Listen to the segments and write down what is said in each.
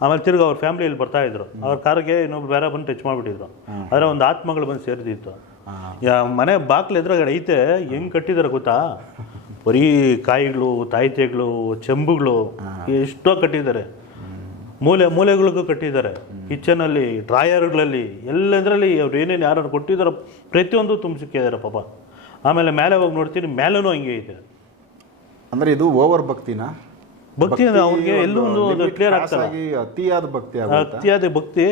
ಆಮೇಲೆ ತಿರ್ಗಿ ಅವ್ರ ಫ್ಯಾಮಿಲಿಯಲ್ಲಿ ಬರ್ತಾ ಇದ್ರು. ಅವ್ರ ಕಾರ್ಗೆ ಇನ್ನೊಬ್ರು ಬೇರೆ ಬಂದು ಟಚ್ ಮಾಡಿಬಿಟ್ಟಿದ್ರು. ಆದರೆ ಒಂದು ಆತ್ಮಗಳು ಬಂದು ಸೇರಿದಿತ್ತು. ಯಾ ಮನೆ ಬಾಕ್ಲು ಎದುರುಗಡೆ ಐತೆ ಹೆಂಗ್ ಕಟ್ಟಿದಾರೆ ಗೊತ್ತಾ? ಬರೀ ಕಾಯಿಗಳು ತಾಯಿತೆಗಳು ಚೆಂಬುಗಳು ಎಷ್ಟೋ ಕಟ್ಟಿದ್ದಾರೆ. ಮೂಲೆ ಮೂಲೆಗಳಿಗೂ ಕಟ್ಟಿದ್ದಾರೆ. ಕಿಚನಲ್ಲಿ ಡ್ರಾಯರ್ಗಳಲ್ಲಿ ಎಲ್ಲದರಲ್ಲಿ ಅವ್ರು ಏನೇನು ಯಾರು ಕೊಟ್ಟಿದ್ದಾರೋ ಪ್ರತಿಯೊಂದು ತುಂಬಿಸಿಕ್ಕಿದ್ದಾರೆ ಪಾಪ. ಆಮೇಲೆ ಮೇಲೆ ಹೋಗಿ ನೋಡ್ತೀನಿ ಮೇಲೂ ಹಂಗೆ ಐತೆ. ಅಂದ್ರೆ ಇದು ಓವರ್ ಭಕ್ತಿನಾ? ಭಕ್ತಿ ಅಂದ್ರೆ ಅವ್ರಿಗೆ ಎಲ್ಲೂ ಒಂದು ಕ್ಲಿಯರ್ ಆಗ್ತದೆ ಆಗಿ ಅತಿಯಾದ ಭಕ್ತಿ ಆಗುತ್ತೆ? ಅತಿಯಾದ ಭಕ್ತಿ.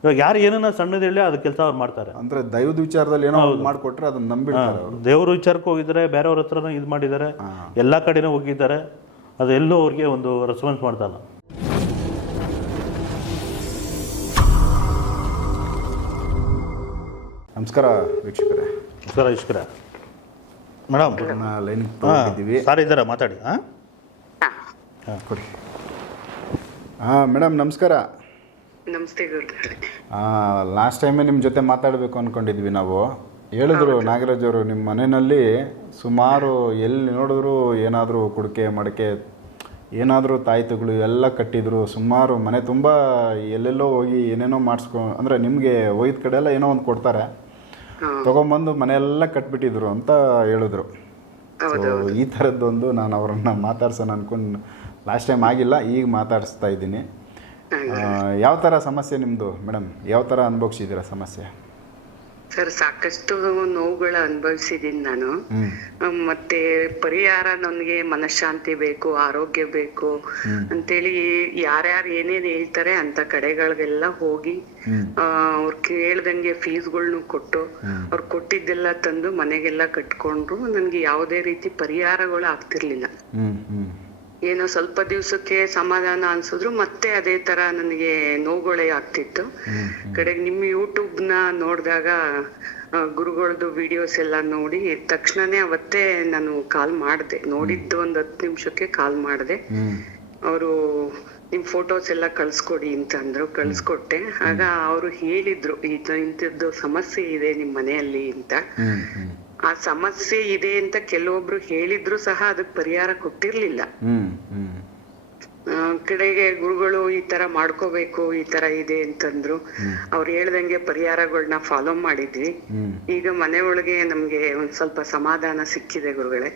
ಇವಾಗ ಯಾರು ಏನನ್ನ ಸಣ್ಣದ ಹೇಳಿ ಅದ್ ಕೆಲಸ ಅವ್ರು ಮಾಡ್ತಾರೆ. ಅಂದ್ರೆ ದೈವದ ವಿಚಾರದಲ್ಲಿ ಏನೋ ಮಾಡ್ಕೊಟ್ರೆ ಅದನ್ನ ನಂಬಿಡ್ತಾರೆ ಅವರು. ದೇವ್ರ ವಿಚಾರಕ್ಕೆ ಹೋಗಿದ್ದಾರೆ ಬೇರೆಯವ್ರ ಹತ್ರನೂ ಇದು ಮಾಡಿದ್ದಾರೆ ಎಲ್ಲಾ ಕಡೆನೂ ಹೋಗಿದ್ದಾರೆ. ಅದು ಎಲ್ಲೂ ಅವ್ರಿಗೆ ಒಂದು ರೆಸ್ಪಾನ್ಸ್ ಮಾಡ್ತಾಯಿಲ್ಲ ನಮಸ್ಕಾರ ವೀಕ್ಷಕರೇ. ನಮಸ್ಕಾರ ವೀಕ್ಷಕರೇ. ಮೇಡಮ್. ಲೈನ್ ತಗೊಂಡಿದ್ದೀವಿ. ಸಾರ್ ಇದ್ದಾರೆ ಮಾತಾಡಿ. ಹಾಂ? ಕೊಡಿ. ಹಾಂ ಮೇಡಮ್ ನಮಸ್ಕಾರ. ನಮಸ್ತೆ ಲಾಸ್ಟ್ ಟೈಮೇ ನಿಮ್ಮ ಜೊತೆ ಮಾತಾಡಬೇಕು ಅಂದ್ಕೊಂಡಿದ್ವಿ ನಾವು. ಹೇಳಿದ್ರು ನಾಗರಾಜ್ ಅವರು ನಿಮ್ಮ ಮನೆಯಲ್ಲಿ ಸುಮಾರು ಎಲ್ಲಿ ನೋಡಿದ್ರು ಏನಾದರೂ ಕುಡಿಕೆ ಮಡಕೆ ಏನಾದರೂ ತಾಯ್ತುಗಳು ಎಲ್ಲ ಕಟ್ಟಿದ್ರು. ಸುಮಾರು ಮನೆ ತುಂಬ ಎಲ್ಲೆಲ್ಲೋ ಹೋಗಿ ಏನೇನೋ ಮಾಡಿಸ್ಕೊ ಅಂದರೆ ನಿಮಗೆ ಒಯ್ದ ಕಡೆ ಎಲ್ಲ ಏನೋ ಒಂದು ಕೊಡ್ತಾರೆ. ತೊಗೊಂಬಂದು ಮನೆಯೆಲ್ಲ ಕಟ್ಬಿಟ್ಟಿದ್ರು ಅಂತ ಹೇಳಿದ್ರು. ಈ ಥರದ್ದೊಂದು ನಾನು ಅವರನ್ನು ಮಾತಾಡ್ಸೋಣ ಅನ್ಕೊಂಡು ಲಾಸ್ಟ್ ಟೈಮ್ ಆಗಿಲ್ಲ ಈಗ ಮಾತಾಡಿಸ್ತಾ ಇದ್ದೀನಿ. ಯಾವ ಥರ ಸಮಸ್ಯೆ ನಿಮ್ಮದು ಮೇಡಮ್ ಯಾವ ಥರ ಅನುಭವಿಸಿದ್ದೀರಾ ಸಮಸ್ಯೆ? ಸರ್ ಸಾಕಷ್ಟು ನೋವುಗಳ ಅನುಭವಿಸಿದ್ದೀನಿ ನಾನು. ಮತ್ತೆ ಪರಿಹಾರ ನನಗೆ ಮನಃಶಾಂತಿ ಬೇಕು ಆರೋಗ್ಯ ಬೇಕು. ಅಂತೇಳಿ ಯಾರ್ಯಾರು ಏನೇನ್ ಹೇಳ್ತಾರೆ ಅಂತ ಕಡೆಗಳಿಗೆಲ್ಲ ಹೋಗಿ ಅವ್ರು ಕೇಳ್ದಂಗೆ ಫೀಸ್ಗಳ್ನು ಕೊಟ್ಟು ಅವ್ರು ಕೊಟ್ಟಿದ್ದೆಲ್ಲ ತಂದು ಮನೆಗೆಲ್ಲ ಕಟ್ಕೊಂಡ್ರು. ನನ್ಗೆ ಯಾವುದೇ ರೀತಿ ಪರಿಹಾರಗಳು ಆಗ್ತಿರ್ಲಿಲ್ಲ ಏನೋ ಸ್ವಲ್ಪ ದಿವಸಕ್ಕೆ ಸಮಾಧಾನ ಅನ್ಸಿದ್ರು ಮತ್ತೆ ಅದೇ ತರ ನನಗೆ ನೋವುಗಳೇ ಆಗ್ತಿತ್ತು. ಕಡೆಗೆ ನಿಮ್ಮ ಯೂಟ್ಯೂಬ್ನ ನೋಡಿದಾಗ ಗುರುಗಳದ್ದು ವಿಡಿಯೋಸ್ ಎಲ್ಲ ನೋಡಿ ತಕ್ಷಣನೇ ಅವತ್ತೇ ನಾನು ಕಾಲ್ ಮಾಡಿದೆ. ನೋಡಿದ್ದು ಒಂದ್ ಹತ್ತು ನಿಮಿಷಕ್ಕೆ ಕಾಲ್ ಮಾಡಿದೆ. ಅವರು ನಿಮ್ ಫೋಟೋಸ್ ಎಲ್ಲ ಕಳ್ಸ್ಕೊಡಿ ಅಂತ ಅಂದ್ರು ಕಳ್ಸ್ಕೊಟ್ಟೆ. ಆಗ ಅವರು ಹೇಳಿದ್ರು ಇಂಥದ್ದು ಸಮಸ್ಯೆ ಇದೆ ನಿಮ್ ಮನೆಯಲ್ಲಿ ಅಂತ. ಆ ಸಮಸ್ಯೆ ಇದೆ ಅಂತ ಕೆಲವೊಬ್ರು ಹೇಳಿದ್ರು ಸಹ ಅದಕ್ಕೆ ಪರಿಹಾರ ಕೊಟ್ಟಿರ್ಲಿಲ್ಲ. ಕಡೆಗೆ ಗುರುಗಳು ಈ ತರ ಮಾಡ್ಕೋಬೇಕು ಈ ತರ ಇದೆ ಅಂತಂದ್ರು. ಅವ್ರು ಹೇಳ್ದಂಗೆ ಪರಿಹಾರಗಳನ್ನ ಫಾಲೋ ಮಾಡಿದ್ವಿ. ಈಗ ಮನೆ ಒಳಗೆ ನಮ್ಗೆ ಒಂದ್ ಸ್ವಲ್ಪ ಸಮಾಧಾನ ಸಿಕ್ಕಿದೆ ಗುರುಗಳೇ.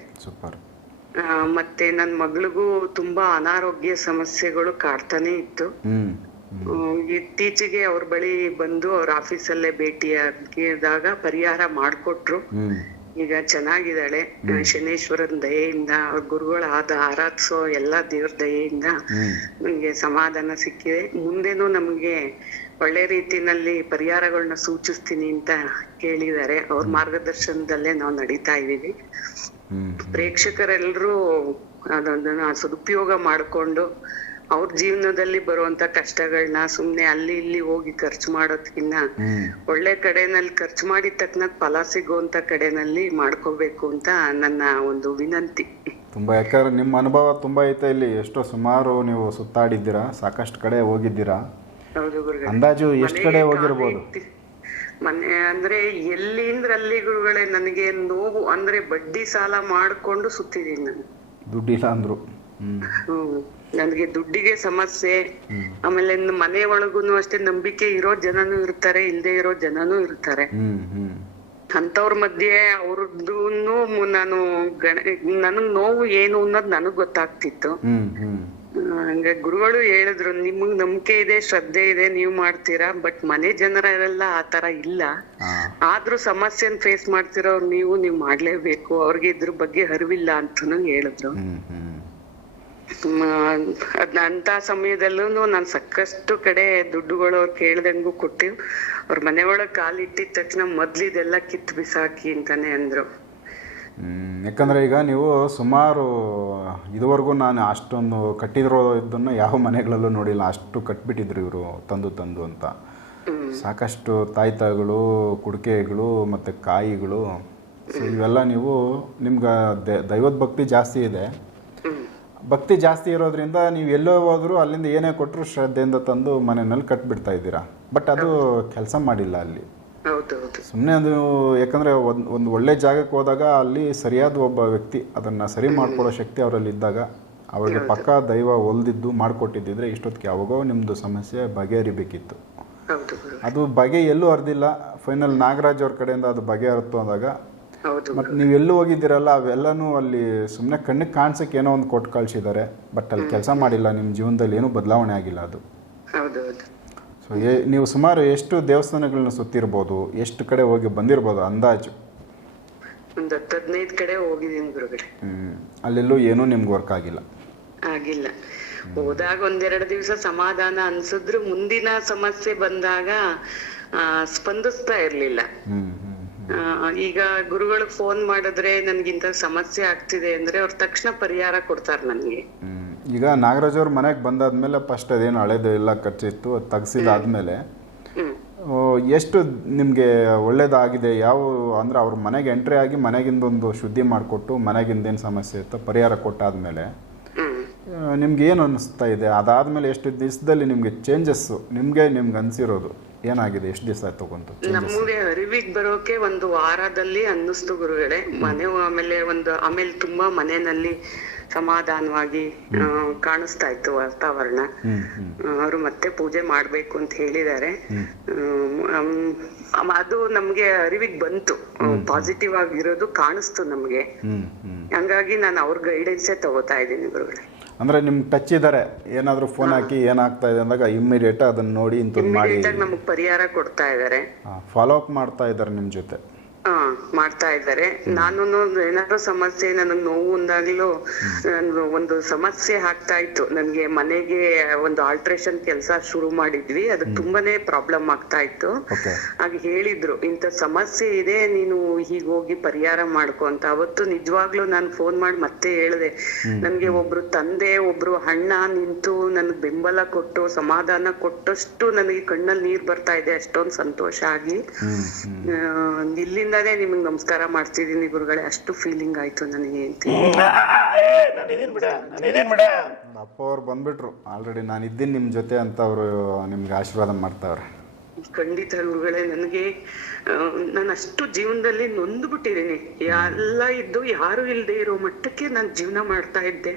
ಮತ್ತೆ ನನ್ ಮಗಳಿಗೂ ತುಂಬಾ ಅನಾರೋಗ್ಯ ಸಮಸ್ಯೆಗಳು ಕಾಡ್ತಾನೆ ಇತ್ತು. ಇತ್ತೀಚೆಗೆ ಅವ್ರ ಬಳಿ ಬಂದು ಅವ್ರ ಆಫೀಸಲ್ಲೇ ಭೇಟಿಯಾಗಿದಾಗ ಪರಿಹಾರ ಮಾಡ್ಕೊಟ್ರು. ಈಗ ಚೆನ್ನಾಗಿದ್ದಾಳೆ. ಶನೇಶ್ವರನ್ ದಯೆಯಿಂದ ಅವ್ರ ಗುರುಗಳ ಆದ ಆರಾಧಿಸೋ ಎಲ್ಲಾ ದೇವ್ರ ದಯೆಯಿಂದ ನಮ್ಗೆ ಸಮಾಧಾನ ಸಿಕ್ಕಿದೆ. ಮುಂದೇನು ನಮ್ಗೆ ಒಳ್ಳೆ ರೀತಿನಲ್ಲಿ ಪರಿಹಾರಗಳನ್ನ ಸೂಚಿಸ್ತೀನಿ ಅಂತ ಕೇಳಿದ್ದಾರೆ. ಅವ್ರ ಮಾರ್ಗದರ್ಶನದಲ್ಲೇ ನಾವು ನಡೀತಾ ಇದೀವಿ ಪ್ರೇಕ್ಷಕರೆಲ್ಲರೂ ಅದನ್ನ ಸದುಪಯೋಗ ಮಾಡ್ಕೊಂಡು ಅವ್ರ ಜೀವನದಲ್ಲಿ ಬರುವಂತ ಕಷ್ಟಗಳನ್ನ ಸುಮ್ನೆ ಅಲ್ಲಿ ಇಲ್ಲಿ ಹೋಗಿ ಖರ್ಚು ಮಾಡೋದ್ಕಿನ್ನ ಒಳ್ಳೆ ಕಡೆನಲ್ಲಿ ಖರ್ಚು ಮಾಡಿದ ತಕ್ಷಣ ಫಲ ಸಿಗುವಂತ ಕಡೆನಲ್ಲಿ ಮಾಡ್ಕೋಬೇಕು ಅಂತ ನನ್ನ ಒಂದು ವಿನಂತಿ. ತುಂಬಾ ಯಾಕಂದ್ರೆ ನಿಮ್ಮ ಅನುಭವ ತುಂಬಾ ಐತೆ ಇಲ್ಲಿ. ಎಷ್ಟೋ ಸುಮಾರು ನೀವು ಸುತ್ತಾಡಿದ್ದೀರಾ ಸಾಕಷ್ಟು ಕಡೆ ಹೋಗಿದ್ದೀರಾ. ಅಂದಾಜು ಎಷ್ಟು ಕಡೆ ಹೋಗಿರ್ಬೋದು? ಮನೆ ಅಂದ್ರೆ ಎಲ್ಲಿಂದ್ರಲ್ಲಿ ಗುರುಗಳೇ ನನಗೆ ನೋವು ಅಂದ್ರೆ ಬಡ್ಡಿ ಸಾಲ ಮಾಡ್ಕೊಂಡು ಸುತ್ತಿದ್ದೀನಿ ನಾನು. ದುಡ್ಡಿಲ್ಲ ಅಂದ್ರು. ಹ್ಮ್. ನನ್ಗೆ ದುಡ್ಡಿಗೆ ಸಮಸ್ಯೆ. ಆಮೇಲೆ ಮನೆ ಒಳಗೂನು ಅಷ್ಟೇ ನಂಬಿಕೆ ಇರೋ ಜನನು ಇರ್ತಾರೆ ಇಲ್ದೇ ಇರೋ ಜನನು ಇರ್ತಾರೆ. ಅಂತವ್ರ ಮಧ್ಯೆ ಅವ್ರದ್ದು ನಾನು ಗಣ ನನಗ್ ನೋವು ಏನು ಅನ್ನೋದು ನನಗ್ ಗೊತ್ತಾಗ್ತಿತ್ತು. ಹಂಗ ಗುರುಗಳು ಹೇಳಿದ್ರು ನಿಮಗ್ ನಂಬಿಕೆ ಇದೆ ಶ್ರದ್ಧೆ ಇದೆ ನೀವ್ ಮಾಡ್ತೀರಾ ಬಟ್ ಮನೆ ಜನರೆಲ್ಲ ಆ ತರ ಇಲ್ಲ. ಆದ್ರೂ ಸಮಸ್ಯೆನ್ ಫೇಸ್ ಮಾಡ್ತಿರೋ ನೀವು ನೀವ್ ಮಾಡ್ಲೇಬೇಕು ಅವ್ರಿಗೆ ಇದ್ರ ಬಗ್ಗೆ ಅರಿವಿಲ್ಲ ಅಂತಾನು ಹೇಳಿದ್ರು. ಅದ್ನ ಅಂತ ಸಮಯದಲ್ಲೂ ನಾನ್ ಸಾಕಷ್ಟು ಕಡೆ ದುಡ್ಡುಗಳು ಅವ್ರು ಕೇಳ್ದಂಗೂ ಕೊಟ್ಟಿವ್. ಅವ್ರ ಮನೆ ಒಳಗ್ ಕಾಲಿಟ್ಟಿದ ತಕ್ಷಣ ಮೊದ್ಲಿದೆಲ್ಲ ಕಿತ್ ಬಿಸಾಕಿ ಅಂತಾನೆ ಅಂದ್ರು. ಯಾಕಂದ್ರೆ ಈಗ ನೀವು ಸುಮಾರು ಇದುವರೆಗೂ ನಾನು ಅಷ್ಟೊಂದು ಕಟ್ಟಿದ್ರೋದನ್ನ ಯಾವ ಮನೆಗಳಲ್ಲೂ ನೋಡಿಲ್ಲ. ಅಷ್ಟು ಕಟ್ಬಿಟ್ಟಿದ್ರು ಇವರು ತಂದು ತಂದು ಅಂತ. ಸಾಕಷ್ಟು ತಾಯ್ತಗಳು ಕುಡಿಕೆಗಳು ಮತ್ತು ಕಾಯಿಗಳು. ಸೊ ಇವೆಲ್ಲ ನೀವು ನಿಮ್ಗೆ ದೈವದ ಭಕ್ತಿ ಜಾಸ್ತಿ ಇದೆ. ಭಕ್ತಿ ಜಾಸ್ತಿ ಇರೋದ್ರಿಂದ ನೀವು ಎಲ್ಲೋ ಹೋದರೂ ಅಲ್ಲಿಂದ ಏನೇ ಕೊಟ್ಟರು ಶ್ರದ್ಧೆಯಿಂದ ತಂದು ಮನೆಯಲ್ಲಿ ಕಟ್ಬಿಡ್ತಾ ಇದ್ದೀರಾ? ಬಟ್ ಅದು ಕೆಲಸ ಮಾಡಿಲ್ಲ ಅಲ್ಲಿ. ಸುಮ್ಮನೆ ಅದು ಯಾಕಂದರೆ ಒಂದು ಒಂದು ಒಳ್ಳೆ ಜಾಗಕ್ಕೆ ಹೋದಾಗ ಅಲ್ಲಿ ಸರಿಯಾದ ಒಬ್ಬ ವ್ಯಕ್ತಿ ಅದನ್ನು ಸರಿ ಮಾಡ್ಕೊಳ್ಳೋ ಶಕ್ತಿ ಅವರಲ್ಲಿ ಇದ್ದಾಗ ಅವರಿಗೆ ಪಕ್ಕ ದೈವ ಒಲ್ದಿದ್ದು ಮಾಡಿಕೊಟ್ಟಿದ್ದಿದ್ರೆ ಇಷ್ಟೊತ್ತಿಗೆ ಯಾವಾಗೋ ನಿಮ್ಮದು ಸಮಸ್ಯೆ ಬಗೆಹರಿಬೇಕಿತ್ತು. ಅದು ಬಗೆ ಎಲ್ಲೂ ಅರ್ದಿಲ್ಲ ಫೈನಲ್ ನಾಗರಾಜ್ ಅವ್ರ ಕಡೆಯಿಂದ ಅದು ಬಗೆಹರಿತು ಅಂದಾಗ ಮತ್ತು ನೀವು ಎಲ್ಲೂ ಹೋಗಿದ್ದೀರಲ್ಲ ಅವೆಲ್ಲನೂ ಅಲ್ಲಿ ಸುಮ್ಮನೆ ಕಣ್ಣಿಗೆ ಕಾಣಿಸಕ್ಕೆ ಏನೋ ಒಂದು ಕೊಟ್ಟು ಕಳಿಸಿದ್ದಾರೆ ಬಟ್ ಅಲ್ಲಿ ಕೆಲಸ ಮಾಡಿಲ್ಲ ನಿಮ್ಮ ಜೀವನದಲ್ಲಿ ಏನೂ ಬದಲಾವಣೆ ಆಗಿಲ್ಲ ಅದು. ಸೊ ಏ ನೀವು ಸುಮಾರು ಎಷ್ಟು ದೇವಸ್ಥಾನಗಳನ್ನ ಸುತ್ತಿರ್ಬೋದು ಎಷ್ಟು ಕಡೆ ಹೋಗಿ ಬಂದಿರ್ಬೋದು ಅಂದಾಜು? ಒಂದು ಹತ್ತು ಹದಿನೈದು ಕಡೆ ಹೋಗಿದ್ದೀನಿ ಗುರುಗಳೇ. ಅಲ್ಲೆಲ್ಲೂ ಏನೂ ನಿಮ್ಗೆ ವರ್ಕ್ ಆಗಿಲ್ಲ. ಆಗಿಲ್ಲ. ಹೋದಾಗ ಒಂದೆರಡು ದಿವಸ ಸಮಾಧಾನ ಅನ್ಸಿದ್ರು ಮುಂದಿನ ಸಮಸ್ಯೆ ಬಂದಾಗ ಸ್ಪಂದಿಸ್ತಾ ಇರ್ಲಿಲ್ಲ. ಈಗ ಗುರುಗಳಿಗೆ ಫೋನ್ ಮಾಡಿದ್ರೆ ನನ್ಗಿಂತ ಸಮಸ್ಯೆ ಆಗ್ತಿದೆ ಅಂದ್ರೆ ಅವ್ರು ತಕ್ಷಣ ಪರಿಹಾರ ಕೊಡ್ತಾರೆ ನನಗೆ. ಈಗ ನಾಗರಾಜ್ ಅವ್ರ ಮನೆಗೆ ಬಂದಾದ್ಮೇಲೆ ಫಸ್ಟ್ ಅದೇನು ಹಳೇದು ಎಲ್ಲ ಖರ್ಚಿತ್ತು ಅದು ತೆಗ್ಸಿದಾದ್ಮೇಲೆ. ಮೇಲೆ ಎಷ್ಟು ನಿಮಗೆ ಒಳ್ಳೇದಾಗಿದೆ? ಯಾವ ಅಂದ್ರೆ ಅವ್ರ ಮನೆಗೆ ಎಂಟ್ರಿ ಆಗಿ ಮನೆಗಿಂದ ಒಂದು ಶುದ್ಧಿ ಮಾಡಿಕೊಟ್ಟು ಮನೆಗಿಂದೇನು ಸಮಸ್ಯೆ ಇತ್ತು ಪರಿಹಾರ ಕೊಟ್ಟಾದ್ಮೇಲೆ. ನಿಮ್ಗೆ ಏನು ಅನಿಸ್ತಾ ಇದೆ? ಅದಾದ್ಮೇಲೆ ಎಷ್ಟು ದಿವಸದಲ್ಲಿ ನಿಮಗೆ ಚೇಂಜಸ್ಸು ನಿಮಗೆ ನಿಮ್ಗೆ ಅನಿಸಿರೋದು? ಏನಾಗಿದೆ? ಎಷ್ಟು ದಿವಸ ಆಯ್ತು ತಗೊಂತು ನಮಗೆ ಅರಿವಿಗ್ ಬರೋಕೆ ಒಂದು ವಾರದಲ್ಲಿ ಅನ್ನಿಸ್ತು ಗುರುಗಳೇ. ಮನೆ ಆಮೇಲೆ ಒಂದು ಆಮೇಲೆ ತುಂಬಾ ಮನೆಯಲ್ಲಿ ಸಮಾಧಾನವಾಗಿ ಕಾಣಿಸ್ತಾ ಇತ್ತು ವಾತಾವರಣ. ಅವರು ಮತ್ತೆ ಪೂಜೆ ಮಾಡ್ಬೇಕು ಅಂತ ಹೇಳಿದ್ದಾರೆ. ಅದು ನಮ್ಗೆ ಅರಿವಿಗ್ ಬಂತು. ಪಾಸಿಟಿವ್ ಆಗಿರೋದು ಕಾಣಿಸ್ತು ನಮ್ಗೆ. ಹಂಗಾಗಿ ನಾನು ಅವ್ರ ಗೈಡೆನ್ಸೇ ತಗೋತಾ ಇದ್ದೀನಿ ಗುರುಗಳೇ. ಅಂದರೆ ನಿಮ್ಗೆ ಟಚ್ ಇದ್ದಾರೆ ಏನಾದರೂ ಫೋನ್ ಹಾಕಿ ಏನಾಗ್ತಾ ಇದೆ ಅಂದಾಗ ಇಮ್ಮಿಡಿಯೇಟ್ ಅದನ್ನು ನೋಡಿ ಇಂಥದ್ದು ಮಾಡಿ. ನಮಗ್ ಪರಿಹಾರ ಕೊಡ್ತಾ ಇದ್ದಾರೆ ಫಾಲೋ ಅಪ್ ಮಾಡ್ತಾ ಇದ್ದಾರೆ ನಿಮ್ಮ ಜೊತೆ. ಹಾ ಮಾಡ್ತಾ ಇದ್ದಾರೆ. ನಾನು ಏನಾದ್ರು ಸಮಸ್ಯೆ ನನಗ್ ನೋವು ಅಂದಾಗ್ಲೂ ನಾನು ಒಂದು ಸಮಸ್ಯೆ ಆಗ್ತಾ ಇತ್ತು. ನನ್ಗೆ ಮನೆಗೆ ಒಂದು ಆಲ್ಟ್ರೇಷನ್ ಕೆಲಸ ಶುರು ಮಾಡಿದ್ವಿ. ಅದು ತುಂಬಾನೇ ಪ್ರಾಬ್ಲಮ್ ಆಗ್ತಾ ಇತ್ತು. ಹಾಗೆ ಆಗ ಹೇಳಿದ್ರು ಇಂತ ಸಮಸ್ಯೆ ಇದೆ ನೀನು ಹೀಗ್ ಹೋಗಿ ಪರಿಹಾರ ಮಾಡ್ಕೊ ಅಂತ. ಅವತ್ತು ನಿಜವಾಗ್ಲೂ ನಾನು ಫೋನ್ ಮಾಡಿ ಮತ್ತೆ ಹೇಳಿದೆ. ನನ್ಗೆ ಒಬ್ರು ತಂದೆ ಒಬ್ರು ಅಣ್ಣ ನಿಂತು ನನ್ಗೆ ಬೆಂಬಲ ಕೊಟ್ಟು ಸಮಾಧಾನ ಕೊಟ್ಟಷ್ಟು ನನಗೆ ಕಣ್ಣಲ್ಲಿ ನೀರ್ ಬರ್ತಾ ಇದೆ. ಅಷ್ಟೊಂದು ಸಂತೋಷ ಆಗಿ. ಹ್ಞೂ ಹ್ಞೂ ನಿಮ್ಗೆ ನಮಸ್ಕಾರ ಮಾಡ್ತಿದ್ದೀನಿ ಗುರುಗಳೇ. ಅಷ್ಟು ಫೀಲಿಂಗ್ ಆಯ್ತು ನನಗೆ ಅಂತ ಅಪ್ಪ ಅವ್ರು ಬಂದ್ಬಿಟ್ರು. ಆಲ್ರೆಡಿ ನಾನು ಇದ್ದೀನಿ ನಿಮ್ಮ ಜೊತೆ ಅಂತ ಅವರು ನಿಮ್ಗೆ ಆಶೀರ್ವಾದ ಮಾಡ್ತಾವ್ರೆ. ಖಂಡಿತ ಗುರುಗಳೇ ನನಗೆ ನಾನು ಅಷ್ಟು ಜೀವನದಲ್ಲಿ ನೊಂದು ಬಿಟ್ಟಿದ್ದೀನಿ ಎಲ್ಲ ಇದ್ದು ಯಾರು ಇಲ್ಲದೆ ಇರೋ ಮಟ್ಟಕ್ಕೆ ನಾನು ಜೀವನ ಮಾಡ್ತಾ ಇದ್ದೆ.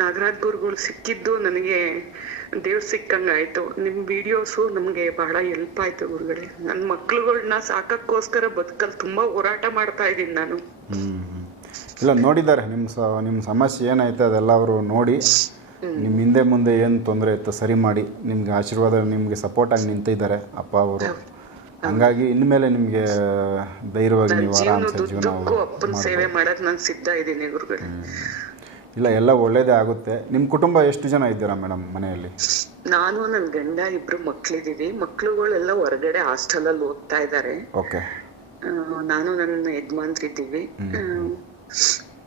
ನಾಗರಾಜ್ ಗುರುಗಳು ಸಿಕ್ಕಿದ್ದು ನನಗೆ ದೇವ್ರು ಸಿಕ್ಕಂಗಾಯ್ತು ನಿಮ್ ವಿಡಿಯೋಸು ನಮ್ಗೆ ಬಹಳ ಹೆಲ್ಪ್ ಆಯ್ತು ಗುರುಗಳೇ. ನನ್ ಮಕ್ಳುಗಳನ್ನ ಸಾಕಕ್ಕೋಸ್ಕರ ಬದುಕಲ್ಲಿ ತುಂಬಾ ಹೋರಾಟ ಮಾಡ್ತಾ ಇದ್ದೀನಿ ನಾನು. ಇಲ್ಲ ನೋಡಿದ್ದಾರೆ ನಿಮ್ಮ ನಿಮ್ಮ ಸಮಸ್ಯೆ ಏನೈತೆ ಅದೆಲ್ಲ ಅವರು ನೋಡಿ. ನಿಮ್ಮ ಹಿಂದೆ ಮುಂದೆ ಏನು ತೊಂದರೆ ಇತ್ತು ಸರಿ ಮಾಡಿ. ನಿಮಗೆ ಆಶೀರ್ವಾದ ನಿಮಗೆ ಸಪೋರ್ಟಾಗಿ ನಿಂತಿದ್ದಾರೆ ಅಪ್ಪ ಅವರು. ಹಂಗಾಗಿ ಇನ್ಮೇಲೆ ನಿಮಗೆ ಧೈರ್ಯವಾಗಿ ನೀವು ಆರಾಮ್ಸೆ ಜೀವನ ಸೇವೆ ಮಾಡಕ್ ನಾನು ಸಿದ್ಧ ಇದ್ದೀನಿ ಗುರುಗಳೇ. ಇಲ್ಲ ಎಲ್ಲ ಒಳ್ಳೇದೇ ಆಗುತ್ತೆ. ನಿಮ್ಮ ಕುಟುಂಬ ಎಷ್ಟು ಜನ ಇದ್ದೀರಾ ಮೇಡಮ್ ಮನೆಯಲ್ಲಿ? ನಾನು ನನ್ನ ಗಂಡ ಇಬ್ರು ಮಕ್ಳಿದೀವಿ. ಮಕ್ಳುಗಳೆಲ್ಲ ಹೊರಗಡೆ ಹಾಸ್ಟೆಲ್ ಅಲ್ಲಿ ಓದ್ತಾ ಇದ್ದಾರೆ. ಓಕೆ. ನಾನು ನನ್ನ ಯಜಮಾನ್ರಿದ್ದೀವಿ.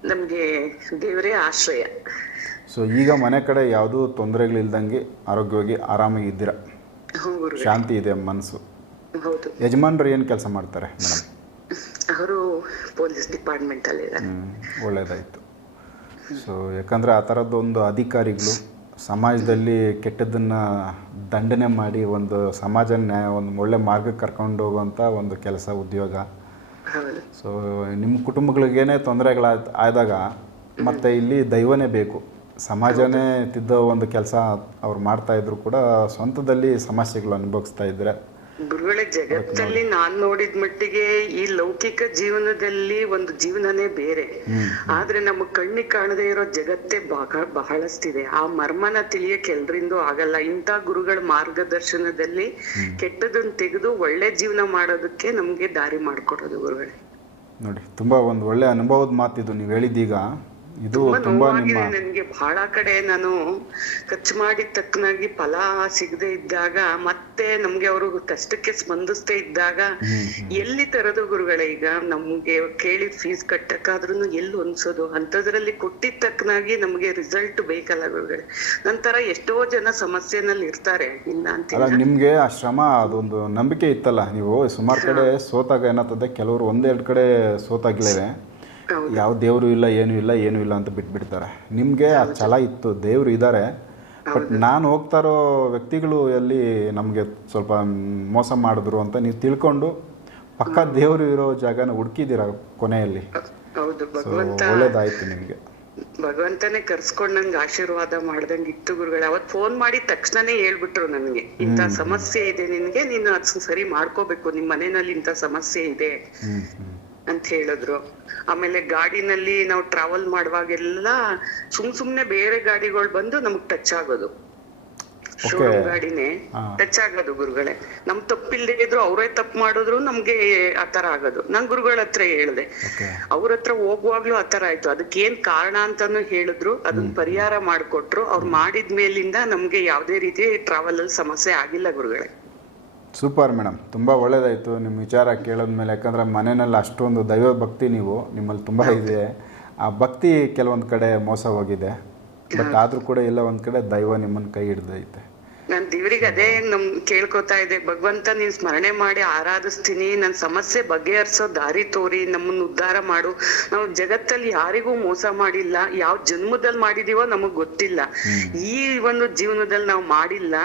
ನಮ್ಗೆ ದೇವರೇ ಆಶ್ರಯ. ಸೊ ಈಗ ಮನೆ ಕಡೆ ಯಾವುದೂ ತೊಂದರೆಗಳಿಲ್ದಂಗೆ ಆರೋಗ್ಯವಾಗಿ ಆರಾಮಾಗಿ ಇದ್ದೀರಾ? ಶಾಂತಿ ಇದೆ ಮನಸ್ಸು. ಹೌದು. ಯಜಮಾನ್ರು ಏನು ಕೆಲಸ ಮಾಡ್ತಾರೆ ಮೇಡಮ್? ಅವರು ಪೊಲೀಸ್ ಡಿಪಾರ್ಟ್ಮೆಂಟ್ ಅಲ್ಲಿ ಒಳ್ಳೇದಾಯ್ತು. ಸೊ ಯಾಕಂದರೆ ಆ ಥರದ್ದೊಂದು ಅಧಿಕಾರಿಗಳು ಸಮಾಜದಲ್ಲಿ ಕೆಟ್ಟದ್ದನ್ನು ದಂಡನೆ ಮಾಡಿ ಒಂದು ಸಮಾಜ ಒಂದು ಒಳ್ಳೆ ಮಾರ್ಗಕ್ಕೆ ಕರ್ಕೊಂಡು ಹೋಗುವಂಥ ಒಂದು ಕೆಲಸ ಉದ್ಯೋಗ ಸೊ ನಿಮ್ಮ ಕುಟುಂಬಗಳಿಗೇನೇ ತೊಂದರೆಗಳ ಆದಾಗ ಮತ್ತೆ ಇಲ್ಲಿ ದೈವನೇ ಬೇಕು. ಸಮಾಜನೇ ತಿದ್ದ ಒಂದು ಕೆಲಸ ಅವ್ರು ಮಾಡ್ತಾ ಇದ್ರು ಕೂಡ ಸ್ವಂತದಲ್ಲಿ ಸಮಸ್ಯೆಗಳು ಅನುಭವಿಸ್ತಾ ಇದ್ರೆ. ಗುರುಗಳೇ ಜಗತ್ತಲ್ಲಿ ನಾನ್ ನೋಡಿದ ಮಟ್ಟಿಗೆ ಈ ಲೌಕಿಕ ಜೀವನದಲ್ಲಿ ಒಂದು ಜೀವನನೇ ಬೇರೆ. ಆದ್ರೆ ನಮ್ಮ ಕಣ್ಣಿಗೆ ಕಾಣದೇ ಇರೋ ಜಗತ್ತೇ ಬಹಳ ಬಹಳಷ್ಟಿದೆ. ಆ ಮರ್ಮನ ತಿಳಿಯಕ್ ಎಲ್ರಿಂದೂ ಆಗಲ್ಲ. ಇಂಥ ಗುರುಗಳ ಮಾರ್ಗದರ್ಶನದಲ್ಲಿ ಕೆಟ್ಟದನ್ನ ತೆಗೆದು ಒಳ್ಳೆ ಜೀವನ ಮಾಡೋದಕ್ಕೆ ನಮ್ಗೆ ದಾರಿ ಮಾಡ್ಕೊಡೋದು ಗುರುಗಳೇ. ನೋಡಿ ತುಂಬಾ ಒಂದು ಒಳ್ಳೆ ಅನುಭವದ ಮಾತಿದು ನೀವು ಹೇಳಿದ್ದೀಗ. ಇದು ತುಂಬಾ ನನ್ಗೆ. ಬಹಳ ಕಡೆ ನಾನು ಖರ್ಚು ಮಾಡಿದ ತಕ್ಕನಾಗಿ ಫಲ ಸಿಗದೆ ಇದ್ದಾಗ ಮತ್ತೆ ನಮ್ಗೆ ಅವರು ಕಷ್ಟಕ್ಕೆ ಸ್ಪಂದಿಸ್ದೇ ಇದ್ದಾಗ ಎಲ್ಲಿ ತರೋದು ಗುರುಗಳೇ ಈಗ ನಮ್ಗೆ ಕೇಳಿದ ಫೀಸ್ ಕಟ್ಟಕ್ಕಾದ್ರೂ ಎಲ್ಲಿ ಹೊಂದ್ಸೋದು? ಅಂತದ್ರಲ್ಲಿ ಕೊಟ್ಟಿದ ತಕ್ಕನಾಗಿ ನಮ್ಗೆ ರಿಸಲ್ಟ್ ಬೇಕಲ್ಲ ಗುರುಗಳೇ. ನಂತರ ಎಷ್ಟೋ ಜನ ಸಮಸ್ಯೆನಲ್ಲಿ ಇರ್ತಾರೆ ಇಲ್ಲ ಅಂತ ನಿಮ್ಗೆ ಆ ಶ್ರಮ ಅದೊಂದು ನಂಬಿಕೆ ಇತ್ತಲ್ಲ ನೀವು? ಸುಮಾರು ಕಡೆ ಸೋತಾಗ ಏನಾಗ್ತದೆ? ಕೆಲವರು ಒಂದೆರಡು ಕಡೆ ಸೋತಾಗ್ಲೇವೆ. ಯಾವ ದೇವರು ಇಲ್ಲ ಏನು ಇಲ್ಲ ಏನು ಇಲ್ಲ ಅಂತ ಬಿಟ್ಬಿಡ್ತಾರೆ. ನಿಮಗೆ ಆ ಛಲ ಇತ್ತು ದೇವರು ಇದ್ದಾರೆ ಬಟ್ ನಾನು ಹೋಗ್ತಾ ಇರೋ ವ್ಯಕ್ತಿಗಳು ಎಲ್ಲಿ ನಮಗೆ ಸ್ವಲ್ಪ ಮೋಸ ಮಾಡಿದ್ರು ಅಂತ ನೀವು ತಿಳ್ಕೊಂಡು ಪಕ್ಕ ದೇವರು ಇರೋ ಜಾಗನ ಹುಡುಕಿದ್ದೀರ ಕೊನೆಯಲ್ಲಿ? ಹೌದು ಭಗವಂತ ಒಳ್ಳೇದಾಯ್ತು ನಿಮಗೆ. ಭಗವಂತನೇ ಕರ್ಸ್ಕೊಂಡ್ ನಂಗೆ ಆಶೀರ್ವಾದ ಮಾಡ್ದಂಗೆ ಇತ್ತು ಗುರುಗಳೇ. ಅವತ್ ಫೋನ್ ಮಾಡಿ ತಕ್ಷಣನೇ ಹೇಳ್ಬಿಟ್ರು ನನ್ಗೆ ಇಂತ ಸಮಸ್ಯೆ ಇದೆ ನಿನ್ಗೆ ನೀನು ಅದ್ ಸರಿ ಮಾಡ್ಕೋಬೇಕು ನಿಮ್ ಮನೆಯಲ್ಲಿ ಇಂತ ಸಮಸ್ಯೆ ಇದೆ. ಅಂತ ಹೇಳಿದ್ರು. ಆಮೇಲೆ ಗಾಡಿನಲ್ಲಿ ನಾವು ಟ್ರಾವೆಲ್ ಮಾಡುವಾಗೆಲ್ಲ ಸುಮ್ ಸುಮ್ನೆ ಬೇರೆ ಗಾಡಿಗಳು ಬಂದು ನಮಗ್ ಟಚ್ ಆಗೋದು. ಶೋರೂಮ್ ಗಾಡಿನೇ ಟಚ್ ಆಗೋದು ಗುರುಗಳೇ. ನಮ್ ತಪ್ಪಿಲ್ದೇ ಇದ್ರು ಅವರೇ ತಪ್ಪು ಮಾಡಿದ್ರು ನಮ್ಗೆ ಆತರ ಆಗೋದು. ನಾನ್ ಗುರುಗಳ ಹತ್ರ ಹೇಳ್ದೆ. ಅವ್ರ ಹತ್ರ ಹೋಗುವಾಗ್ಲೂ ಆತರ ಆಯ್ತು. ಅದಕ್ಕೆ ಏನ್ ಕಾರಣ ಅಂತಾನು ಹೇಳಿದ್ರು. ಅದನ್ನ ಪರಿಹಾರ ಮಾಡ್ಕೊಟ್ರು. ಅವ್ರು ಮಾಡಿದ್ಮೇಲಿಂದ ನಮ್ಗೆ ಯಾವ್ದೇ ರೀತಿ ಟ್ರಾವೆಲ್ ಅಲ್ಲಿ ಸಮಸ್ಯೆ ಆಗಿಲ್ಲ ಗುರುಗಳೇ. Super madam. ತುಂಬ ಒಳ್ಳೇದಾಯಿತು ನಿಮ್ಮ ವಿಚಾರ ಕೇಳಿದ್ಮೇಲೆ ಯಾಕಂದರೆ ಮನೆಯಲ್ಲಿ ಅಷ್ಟೊಂದು ದೈವ ಭಕ್ತಿ ನೀವು ನಿಮ್ಮಲ್ಲಿ ತುಂಬ ಇದೆ. ಆ ಭಕ್ತಿ ಕೆಲವೊಂದು ಕಡೆ ಮೋಸ ಹೋಗಿದೆ. ಬಟ್ ಆದರೂ ಕೂಡ ಎಲ್ಲ ಒಂದು ಕಡೆ ದೈವ ನಿಮ್ಮನ್ನು ಕೈ ಹಿಡ್ದೈತೆ. ನಾನ್ ದೇವ್ರಿಗೆ ಅದೇ ನಮ್ ಕೇಳ್ಕೊತಾ ಇದೆ ಭಗವಂತ ನೀನ್ ಸ್ಮರಣೆ ಮಾಡಿ ಆರಾಧಿಸ್ತೀನಿ ನನ್ ಸಮಸ್ಯೆ ಬಗೆಹರಿಸೋ ದಾರಿ ತೋರಿ ನಮ್ಮನ್ನ ಉದ್ಧಾರ ಮಾಡು. ನಾವು ಜಗತ್ತಲ್ಲಿ ಯಾರಿಗೂ ಮೋಸ ಮಾಡಿಲ್ಲ ಯಾವ ಜನ್ಮದಲ್ಲಿ ಮಾಡಿದೀವೋ ನಮಗ್ ಗೊತ್ತಿಲ್ಲ. ಈ ಒಂದು ಜೀವನದಲ್ಲಿ ನಾವು ಮಾಡಿಲ್ಲ.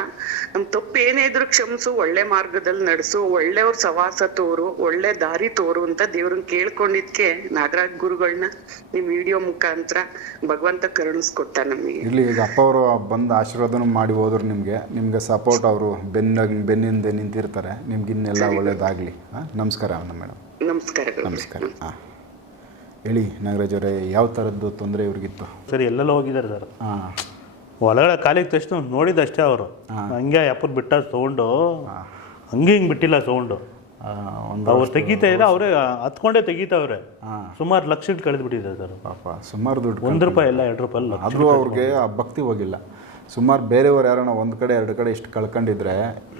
ನಮ್ ತಪ್ಪು ಏನೇ ಇದ್ರು ಕ್ಷಮಿಸು ಒಳ್ಳೆ ಮಾರ್ಗದಲ್ಲಿ ನಡೆಸು ಒಳ್ಳೆಯವ್ರ ಸವಾಸ ತೋರು ಒಳ್ಳೆ ದಾರಿ ತೋರು ಅಂತ ದೇವ್ರನ್ ಕೇಳ್ಕೊಂಡಿದ್ಕೆ ನಾಗರಾಜ್ ಗುರುಗಳನ್ನ ನಿಮ್ ವಿಡಿಯೋ ಮುಖಾಂತರ ಭಗವಂತ ಕರುಣಿಸ್ಕೊಟ್ಟ ನಮಗೆ. ಇಲ್ಲಿ ಈಗ ಅಪ್ಪ ಅವರು ಬಂದು ಆಶೀರ್ವಾದನೂ ಮಾಡಿ ಹೋದ್ರು ನಿಮಗೆ. ನಿಮಗೆ ಸಪೋರ್ಟ್ ಅವರು ಬೆನ್ನ ಬೆನ್ನಿಂದ ನಿಂತಿರ್ತಾರೆ. ನಿಮ್ಗೆ ಇನ್ನೆಲ್ಲ ಒಳ್ಳೇದಾಗಲಿ. ಹಾಂ ನಮಸ್ಕಾರ ಮೇಡಮ್. ನಮಸ್ಕಾರಗಳು ನಮಸ್ಕಾರ. ಹಾಂ ಹೇಳಿ ನಾಗರಾಜ್ ಅವರೇ ಯಾವ ಥರದ್ದು ತೊಂದರೆ ಇವ್ರಿಗಿತ್ತು? ಸರಿ ಎಲ್ಲೆಲ್ಲ ಹೋಗಿದ್ದಾರೆ ಸರ್. ಹಾಂ ಒಳಗಡೆ ಕಾಲಿಗೆ ತಕ್ಷಣ ನೋಡಿದಷ್ಟೇ ಅವರು. ಹಂಗೆ ಅಪ್ಪನ ಬಿಟ್ಟ ಸೌಂಡು. ಹಂಗೆ ಹಿಂಗೆ ಬಿಟ್ಟಿಲ್ಲ ತೊಗೊಂಡು ಒಂದು ಅವ್ರು ತೆಗಿತಾ ಇಲ್ಲ ಅವರೇ ಹತ್ಕೊಂಡೇ ತೆಗಿತಾವ್ರೆ. ಹಾಂ ಸುಮಾರು ಲಕ್ಷ ಕಳೆದು ಬಿಟ್ಟಿದ್ದಾರೆ ಸರ್. ಪಾಪ ಸುಮಾರು ದುಡ್ಡು ಒಂದು ರೂಪಾಯಿ ಇಲ್ಲ ಎರಡು ರೂಪಾಯಿ ಅಲ್ಲ ಆದರೂ ಅವ್ರಿಗೆ ಆ ಭಕ್ತಿ ಹೋಗಿಲ್ಲ. ಸುಮಾರು ಬೇರೆಯವ್ರು ಯಾರನ್ನ ಒಂದ್ ಕಡೆ ಎರಡು ಕಡೆ ಇಷ್ಟು ಕಳ್ಕೊಂಡಿದ್ರೆ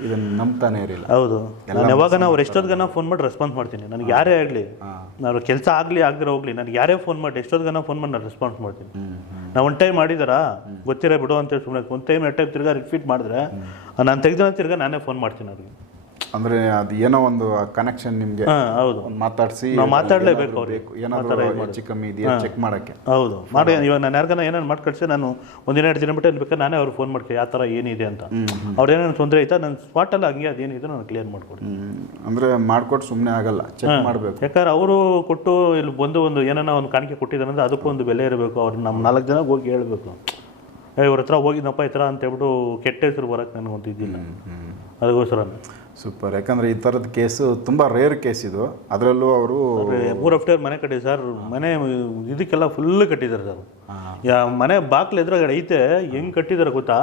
ಇದನ್ನ ನಂಬ್ತಾನೆ ಇರಲಿಲ್ಲ. ಹೌದು. ನಾನು ಯಾವಾಗ ನಾವು ಎಷ್ಟೊತ್ತಿಗೆ ಫೋನ್ ಮಾಡಿ ರೆಸ್ಪಾನ್ಸ್ ಮಾಡ್ತೀನಿ. ನನಗೆ ಯಾರೇ ಆಗಲಿ ನಾನು ಕೆಲಸ ಆಗಲಿ ಆಗದಿರೋ ಹೋಗ್ಲಿ ನನಗೆ ಯಾರೇ ಫೋನ್ ಮಾಡಿ ಎಷ್ಟೊತ್ತಿಗೆ ಫೋನ್ ಮಾಡಿ ನಾನು ರೆಸ್ಪಾನ್ಸ್ ಮಾಡ್ತೀನಿ. ನಾವು ಒನ್ ಟೈಮ್ ಮಾಡಿದಾರ? ಗೊತ್ತಿರೋ ಬಿಡು ಅಂತೇಳಿ ಸುಮ್ಮನೆ ಒಂದು ಟೈಮ್ ಎರಡು ಟೈಮ್ ತಿರ್ಗಾ ರಿಪೀಟ್ ಮಾಡಿದ್ರೆ ನಾನು ತೆಗೆದ ತಿರ್ಗಾ ನಾನೇ ಫೋನ್ ಮಾಡ್ತೀನಿ ಅವ್ರಿಗೆ. ಅಂದ್ರೆ ಅದು ಏನೋ ಒಂದು ಕನೆಕ್ಷನ್ ನಿಮ್ಗೆ ಹೌದು. ಮಾತಾಡಿಸಿ ನಾವು ಮಾತಾಡ್ಲೇಬೇಕು ಅವ್ರಿಗೆ. ಏನಾದರೂ ಹೆಚ್ಚು ಕಮ್ಮಿ ಇದೆಯಾ ಚೆಕ್ ಮಾಡಕ್ಕೆ? ಹೌದು. ಮಾಡಿ ಇವಾಗ ನಾನು ಯಾರಿಗಾನ ಏನೇನು ಮಾಡಿ ಕಳಿಸಿ ನಾನು ಒಂದಿನ ಎರಡು ದಿನ ಬಿಟ್ಟು ಬೇಕಾದ್ರೆ ನಾನೇ ಅವ್ರಿಗೆ ಫೋನ್ ಮಾಡ್ಕೊ ಯಾವ ಥರ ಏನಿದೆ ಅಂತ. ಅವ್ರು ಏನೇನು ತೊಂದರೆ ಆಯ್ತಾ? ನಾನು ಸ್ಪಾಟಲ್ಲಿ ಹಂಗೆ ಅದೇನಿದೆ ನಾನು ಕ್ಲಿಯರ್ ಮಾಡ್ಕೊಡಿ. ಅಂದ್ರೆ ಮಾಡ್ಕೊಟ್ಟು ಸುಮ್ಮನೆ ಆಗಲ್ಲ ಚೆಕ್ ಮಾಡಬೇಕು. ಯಾಕಂದ್ರೆ ಅವರು ಕೊಟ್ಟು ಇಲ್ಲಿ ಬಂದು ಒಂದು ಏನನ್ನ ಒಂದು ಕಾಣಿಕೆ ಕೊಟ್ಟಿದ್ದಾರೆ ಅಂದ್ರೆ ಅದಕ್ಕೂ ಒಂದು ಬೆಲೆ ಇರಬೇಕು. ಅವ್ರು ನಮ್ಮ ನಾಲ್ಕು ಜನ ಹೋಗಿ ಹೇಳ್ಬೇಕು. ಏ ಇವ್ರ ಹತ್ರ ಹೋಗಿದ್ದಪ್ಪ ಈ ಥರ ಅಂತ ಹೇಳ್ಬಿಟ್ಟು ಕೆಟ್ಟ ಹೆಸರು ಬರೋಕ್ಕೆ ನನಗೊಂದು ಇದಿಲ್ಲ ಅದಕ್ಕೋಸ್ಕರ. ಸೂಪರ್ ಯಾಕಂದ್ರೆ ಈ ಥರದ ಕೇಸು ತುಂಬಾ ರೇರ್ ಕೇಸ್ ಇದು. ಅದರಲ್ಲೂ ಅವರು ಮೂರ್ ಆಫ್ಟರ್ ಮನೆ ಕಟ್ಟಿದ್ರು ಸರ್ ಮನೆ ಇದಕ್ಕೆಲ್ಲ ಫುಲ್ ಕಟ್ಟಿದ್ದಾರೆ ಸರ್ ಯಾ ಮನೆ ಬಾಕ್ಲು ಎದುರುಗಡೆ ಐತೆ ಹೆಂಗ್ ಕಟ್ಟಿದ್ದಾರೆ ಗೊತ್ತಾ?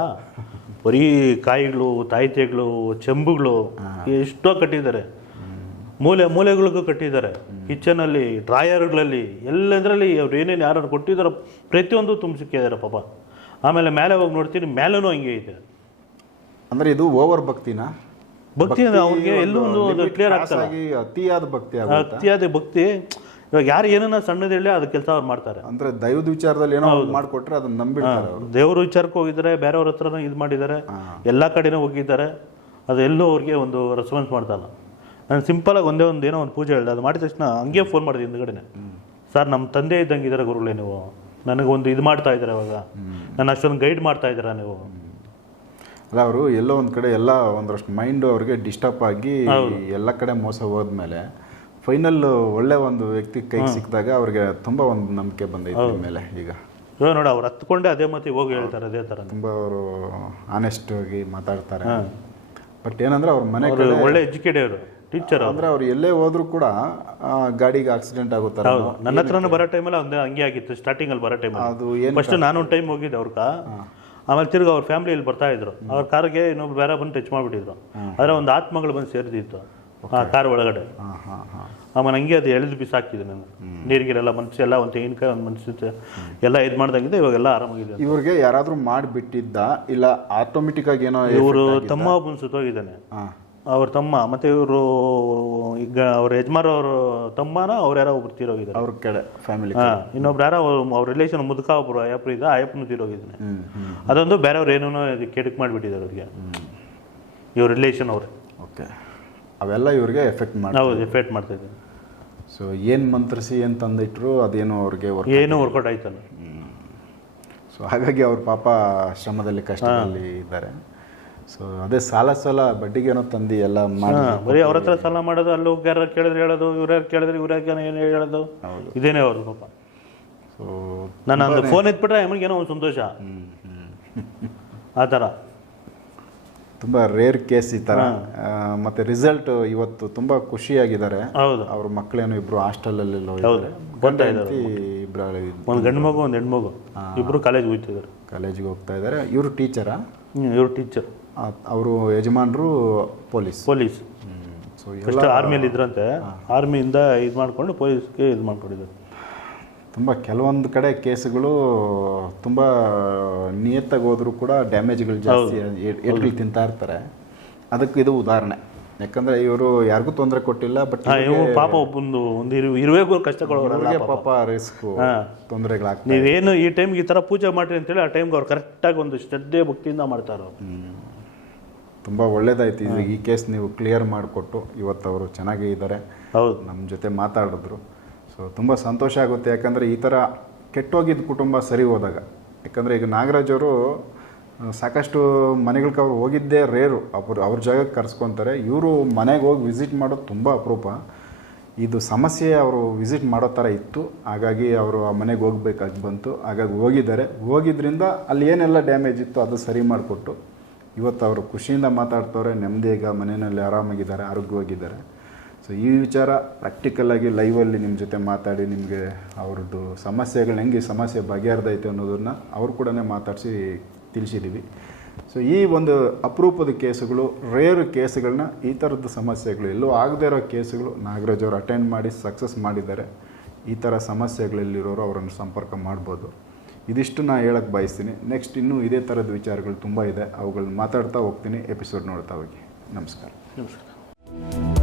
ಬರೀ ಕಾಯಿಗಳು ತಾಯಿತೆಗಳು ಚೆಂಬುಗಳು ಎಷ್ಟೋ ಕಟ್ಟಿದ್ದಾರೆ ಮೂಲೆ ಮೂಲೆಗಳಿಗೂ ಕಟ್ಟಿದ್ದಾರೆ ಕಿಚನಲ್ಲಿ ಡ್ರಾಯರ್ಗಳಲ್ಲಿ ಎಲ್ಲದರಲ್ಲಿ ಅವ್ರು ಏನೇನು ಯಾರು ಕೊಟ್ಟಿದ್ದಾರೋ ಪ್ರತಿಯೊಂದು ತುಂಬಿಸಿಕ್ಕಿದ್ದಾರೆ ಪಾಪ. ಆಮೇಲೆ ಮೇಲೆ ಹೋಗಿ ನೋಡ್ತೀನಿ ಮೇಲೂ ಹಂಗೆ ಐತೆ. ಅಂದ್ರೆ ಇದು ಓವರ್ ಭಕ್ತಿನ? ಭಕ್ತಿ ಅಂದ್ರೆ ಅವ್ರಿಗೆ ಎಲ್ಲೂ ಒಂದು ಕ್ಲಿಯರ್ ಆಗ್ತಾರೆ ಆಗಿ ಅತಿಯಾದ ಭಕ್ತಿ ಅತಿಯಾದ ಭಕ್ತಿ. ಇವಾಗ ಯಾರು ಏನನ್ನ ಸಣ್ಣದು ಹೇಳಿ ಅದ್ ಕೆಲಸ ಅವ್ರು ಮಾಡ್ತಾರೆ. ಅಂದ್ರೆ ದೈವದ ವಿಚಾರದಲ್ಲಿ ಏನೋ ಮಾಡ್ಕೊಟ್ರೆ ಅದನ್ನ ನಂಬಿಡ್ತಾರೆ ದೇವ್ರ ವಿಚಾರಕ್ಕೆ ಹೋಗಿದ್ರೆ ಬೇರೆಯವ್ರ ಹತ್ರನೂ ಇದು ಮಾಡಿದ್ದಾರೆ. ಎಲ್ಲಾ ಕಡೆನೂ ಹೋಗಿದ್ದಾರೆ. ಅದು ಎಲ್ಲೋ ಅವ್ರಿಗೆ ಒಂದು ರೆಸ್ಪಾನ್ಸ್ ಮಾಡ್ತಾಯಿಲ್ಲ ನಾನು ಸಿಂಪಲಾಗಿ ಒಂದೇ ಒಂದು ಏನೋ ಒಂದು ಪೂಜೆ ಹೇಳಿದೆ. ಅದು ಮಾಡಿದ ತಕ್ಷಣ ಹಂಗೆ ಫೋನ್ ಮಾಡಿದೆ ಹಿಂದ್ಗಡೆನೆ. ಸರ್ ನಮ್ಮ ತಂದೆ ಇದ್ದಂಗೆ ಇದ್ದಾರೆ ಗುರುಗಳೇ ನೀವು. ನನಗೆ ಒಂದು ಇದು ಮಾಡ್ತಾ ಇದ್ದಾರೆ ಇವಾಗ. ನಾನು ಅಷ್ಟೊಂದು ಗೈಡ್ ಮಾಡ್ತಾ ಇದ್ದೀರಾ ನೀವು? ಅಲ್ಲ ಅವರು ಎಲ್ಲೋ ಒಂದು ಕಡೆ ಎಲ್ಲ ಒಂದಷ್ಟು ಮೈಂಡ್ ಅವ್ರಿಗೆ ಡಿಸ್ಟರ್ಬ್ ಆಗಿ ಎಲ್ಲ ಕಡೆ ಮೋಸ ಹೋದ್ಮೇಲೆ ಫೈನಲ್ ಒಳ್ಳೆ ಒಂದು ವ್ಯಕ್ತಿ ಕೈಗೆ ಸಿಕ್ಕಿದಾಗ ಅವ್ರಿಗೆ ತುಂಬಾ ಒಂದು ನಂಬಿಕೆ ಬಂದೈತೆ ಮೇಲೆ ಈಗ. ಇವಾಗ ನೋಡಿ ಅವ್ರು ಹತ್ಕೊಂಡೆ ಅದೇ ಮತ್ತೆ ಹೋಗಿ ಹೇಳ್ತಾರೆ ಅದೇ ತರ ತುಂಬಾ ಅವರು ಆನೆಸ್ಟ್ ಆಗಿ ಮಾತಾಡ್ತಾರೆ. ಬಟ್ ಏನಂದ್ರೆ ಅವ್ರ ಮನೆ ಒಳ್ಳೆ ಎಜುಕೇಟೆಡ್ ಟೀಚರ್ ಅಂದ್ರೆ ಅವ್ರು ಎಲ್ಲೇ ಹೋದ್ರು ಕೂಡ ಗಾಡಿಗೆ ಆಕ್ಸಿಡೆಂಟ್ ಆಗುತ್ತಾರೆ ನನ್ನ ಹತ್ರನೂ ಬರೋ ಟೈಮಲ್ಲಿ ಒಂದೇ ಹಂಗೆ ಆಗಿತ್ತು ಸ್ಟಾರ್ಟಿಂಗ್ ಅಲ್ಲಿ ಬರೋ ಟೈಮ್ ಅದು ಏನು ಫಸ್ಟ್ ನಾನು ಒಂದು ಟೈಮ್ ಹೋಗಿದ್ದೆ ಅವ್ರ ಆಮೇಲೆ ತಿರ್ಗಿ ಅವ್ರ ಫ್ಯಾಮಿಲಿ ಇಲ್ಲಿ ಬರ್ತಾ ಇದ್ರು. ಅವ್ರ ಕಾರ್ಗೆ ಇನ್ನೊಬ್ರು ಬೇರೆ ಬಂದು ಟಚ್ ಮಾಡಿಬಿಟ್ಟಿದ್ರು. ಆದರೆ ಒಂದು ಆತ್ಮಗಳು ಬಂದು ಸೇರಿದಿತ್ತು ಆ ಕಾರ್ ಒಳಗಡೆ. ಆಮೇಲೆ ಹಂಗೆ ಅದು ಎಳೆದು ಬಿಸಾಕಿದೆ ನಾನು ನೀರಿಗಿರೆಲ್ಲ ಮನಸ್ಸು ಎಲ್ಲ ಒಂದು ತೆಂಗಿನಕಾಯಿ ಒಂದು ಮನಸ್ಸು ಎಲ್ಲ ಇದು ಮಾಡ್ದಂಗಿದೆ ಇವಾಗೆಲ್ಲ ಆರಾಮಾಗಿದೆ ಇವ್ರಿಗೆ ಯಾರಾದರೂ ಮಾಡಿಬಿಟ್ಟಿದ್ದ ಇಲ್ಲ ಆಟೋಮೆಟಿಕ್ ಆಗಿ ಏನೋ ಇವರು ತಮ್ಮ ಒಬ್ಬನು ಸುತ್ತೋಗಿದ್ದಾನೆ. ಅವ್ರ ತಮ್ಮ ಮತ್ತೆ ಇವರು ಈಗ ಅವ್ರ ಯಜಮಾನ್ ಅವ್ರ ತಮ್ಮನ ಅವ್ರು ಯಾರೋ ಒಬ್ರು ತೀರೋಗಿದ್ದಾರೆ. ಅವ್ರ ಕಡೆ ಫ್ಯಾಮಿಲಿ ಹಾಂ ಇನ್ನೊಬ್ರು ಯಾರೋ ಅವ್ರ ರಿಲೇಷನ್ ಮುದುಕ ಒಬ್ರು ಅಯ್ಯಪ್ಪ ಇದ್ದ ಅಯ್ಯಪ್ಪನು ತೀರೋಗಿದ್ದಾನೆ. ಅದೊಂದು ಬೇರೆಯವ್ರು ಏನೇನೋ ಕೆಡಕ್ ಮಾಡಿಬಿಟ್ಟಿದ್ದಾರೆ ಅವ್ರಿಗೆ. ಇವ್ರ ರಿಲೇಷನ್ ಅವ್ರೆ. ಓಕೆ. ಅವೆಲ್ಲ ಇವ್ರಿಗೆ ಎಫೆಕ್ಟ್ ಮಾಡಿ ಹೌದು ಎಫೆಕ್ಟ್ ಮಾಡ್ತಾ ಇದ್ದೀನಿ ಸೊ ಏನು ಮಂತ್ರಿಸಿ ಏನು ತಂದಿಟ್ರು ಅದೇನೋ ಅವ್ರಿಗೆ ವರ್ಕ್ ಏನೂ ವರ್ಕೌಟ್ ಆಯ್ತಲ್ಲ. ಸೊ ಹಾಗಾಗಿ ಅವ್ರ ಪಾಪ ಶ್ರಮದಲ್ಲಿ ಕಷ್ಟದಲ್ಲಿ ಇದ್ದಾರೆ. ಸೊ ಅದೇ ಸಾಲ ಸಾಲ ಬಡ್ಡಿಗೇನೋ ತಂದು ಎಲ್ಲ ಮಾಡಿ ಬರೀ ಅವ್ರ ಹತ್ರ ಸಾಲ ಮಾಡೋದು ಅಲ್ಲಿ ಹೋಗ್ಯಾರ ಯಾರು ಕೇಳಿದ್ರೆ ಹೇಳೋದು ಇವ್ರ ಕೇಳಿದ್ರೆ ಇವ್ರ ಏನು ಹೇಳೋದು ಇದೇನೇ ಅವ್ರದ್ದು ಪಾಪ. ಸೊ ನಾನು ಅಂದ್ರೆ ಫೋನ್ ಎತ್ಬಿಟ್ರೆ ಅಮ್ಮನಿಗೆ ಏನೋ ಒಂದು ಸಂತೋಷ. ಆ ಥರ. ತುಂಬ ರೇರ್ ಕೇಸ್ ಈ ಥರ. ಮತ್ತೆ ರಿಸಲ್ಟ್ ಇವತ್ತು ತುಂಬ ಖುಷಿಯಾಗಿದ್ದಾರೆ. ಹೌದು. ಅವ್ರ ಮಕ್ಕಳೇನು ಇಬ್ರು ಹಾಸ್ಟೆಲಲ್ಲಿ ಬರ್ತಾ ಇದ್ದಾರೆ ಇಬ್ಬರು ಒಂದು ಗಂಡು ಮಗು ಒಂದು ಹೆಣ್ಮಗು. ಇಬ್ರು ಕಾಲೇಜ್ ಹೋಗ್ತಿದ್ದಾರೆ. ಕಾಲೇಜಿಗೆ ಹೋಗ್ತಾ ಇದ್ದಾರೆ. ಇವರು ಟೀಚರಾ ಇವರು ಟೀಚರ್ ಅವರು ಯಜಮಾನರು ಪೊಲೀಸ್. ಪೊಲೀಸ್. ಸೊ ಫಸ್ಟ್ ಆರ್ಮಿಯಲ್ಲಿ ಇದ್ರಂತೆ ಆರ್ಮಿಯಿಂದ ಇದು ಮಾಡಿಕೊಂಡು ಪೊಲೀಸ್ಗೆ ಇದು ಮಾಡ್ಕೊಂಡಿದ್ದಾರೆ. ತುಂಬ ಕೆಲವೊಂದು ಕಡೆ ಕೇಸುಗಳು ತುಂಬ ನಿಯತ್ತಾಗಿ ಹೋದರೂ ಕೂಡ ಡ್ಯಾಮೇಜ್ಗಳು ಜಾಸ್ತಿ ಎಡ್ಗಳು ತಿಂತಾ ಇರ್ತಾರೆ. ಅದಕ್ಕೆ ಇದು ಉದಾಹರಣೆ. ಯಾಕಂದ್ರೆ ಇವರು ಯಾರಿಗೂ ತೊಂದರೆ ಕೊಟ್ಟಿಲ್ಲ ಬಟ್ ಪಾಪ ಒಬ್ಬೊಂದು ಒಂದು ಇರು ಇರುವೆಗೂ ಕಷ್ಟಗಳು ಅವ್ರಿಗೆ ಪಾಪ. ರಿಸ್ಕು ತೊಂದರೆಗಳಾಗ್ತದೆ ನೀವೇನು ಈ ಟೈಮ್ಗೆ ಈ ಥರ ಪೂಜೆ ಮಾಡಿರಿ ಅಂತೇಳಿ ಆ ಟೈಮ್ಗೆ ಅವ್ರು ಕರೆಕ್ಟಾಗಿ ಒಂದು ಶ್ರದ್ಧೆ ಭಕ್ತಿಯಿಂದ ಮಾಡ್ತಾರೆ ತುಂಬ ಒಳ್ಳೇದಾಯ್ತು. ಇದು ಈ ಕೇಸ್ ನೀವು ಕ್ಲಿಯರ್ ಮಾಡಿಕೊಟ್ಟು ಇವತ್ತು ಅವರು ಚೆನ್ನಾಗೇ ಇದ್ದಾರೆ. ಹೌದು. ನಮ್ಮ ಜೊತೆ ಮಾತಾಡಿದ್ರು. ಸೊ ತುಂಬ ಸಂತೋಷ ಆಗುತ್ತೆ. ಯಾಕಂದರೆ ಈ ಥರ ಕೆಟ್ಟೋಗಿದ್ದ ಕುಟುಂಬ ಸರಿ ಹೋದಾಗ ಯಾಕಂದರೆ ಈಗ ನಾಗರಾಜ್ ಅವರು ಸಾಕಷ್ಟು ಮನೆಗಳಿಗೆ ಅವ್ರು ಹೋಗಿದ್ದೇ ರೇರು ಅವ್ರು ಅವ್ರ ಜಾಗಕ್ಕೆ ಕರ್ಸ್ಕೊತಾರೆ. ಇವರು ಮನೆಗೆ ಹೋಗಿ ವಿಸಿಟ್ ಮಾಡೋದು ತುಂಬ ಅಪರೂಪ. ಇದು ಸಮಸ್ಯೆ ಅವರು ವಿಸಿಟ್ ಮಾಡೋ ಥರ ಇತ್ತು. ಹಾಗಾಗಿ ಅವರು ಆ ಮನೆಗೆ ಹೋಗ್ಬೇಕಾಗಿ ಬಂತು. ಹಾಗಾಗಿ ಹೋಗಿದ್ದಾರೆ. ಹೋಗಿದ್ದರಿಂದ ಅಲ್ಲಿ ಏನೆಲ್ಲ ಡ್ಯಾಮೇಜ್ ಇತ್ತು ಅದು ಸರಿ ಮಾಡಿಕೊಟ್ಟು ಇವತ್ತು ಅವರು ಖುಷಿಯಿಂದ ಮಾತಾಡ್ತವ್ರೆ, ನೆಮ್ಮದಿ ಈಗ ಮನೆಯಲ್ಲಿ ಆರಾಮಾಗಿದ್ದಾರೆ, ಆರೋಗ್ಯವಾಗಿದ್ದಾರೆ. ಸೊ ಈ ವಿಚಾರ ಪ್ರಾಕ್ಟಿಕಲಾಗಿ ಲೈವಲ್ಲಿ ನಿಮ್ಮ ಜೊತೆ ಮಾತಾಡಿ ನಿಮಗೆ ಅವ್ರದ್ದು ಸಮಸ್ಯೆಗಳು ಹೆಂಗೆ ಸಮಸ್ಯೆ ಬಗೆಹರ್ದೈತೆ ಅನ್ನೋದನ್ನು ಅವ್ರು ಕೂಡ ಮಾತಾಡಿಸಿ ತಿಳಿಸಿದ್ದೀವಿ ಸೊ ಈ ಒಂದು ಅಪರೂಪದ ಕೇಸುಗಳು ರೇರ್ ಕೇಸುಗಳನ್ನ ಈ ಥರದ ಸಮಸ್ಯೆಗಳು, ಎಲ್ಲೂ ಆಗದೇ ಇರೋ ಕೇಸುಗಳು ನಾಗರಾಜ್ ಅವರು ಅಟೆಂಡ್ ಮಾಡಿ ಸಕ್ಸಸ್ ಮಾಡಿದ್ದಾರೆ. ಈ ಥರ ಸಮಸ್ಯೆಗಳಲ್ಲಿರೋರು ಅವರನ್ನು ಸಂಪರ್ಕ ಮಾಡ್ಬೋದು. ಇದಿಷ್ಟು ನಾನು ಹೇಳಕ್ಕೆ ಬಯಸ್ತೀನಿ. ನೆಕ್ಸ್ಟ್ ಇನ್ನೂ ಇದೇ ಥರದ ವಿಚಾರಗಳು ತುಂಬ ಇದೆ. ಅವುಗಳನ್ನ ಮಾತಾಡ್ತಾ ಹೋಗ್ತೀನಿ. ಎಪಿಸೋಡ್ ನೋಡ್ತಾ ಹೋಗಿ. ನಮಸ್ಕಾರ. ನಮಸ್ಕಾರ.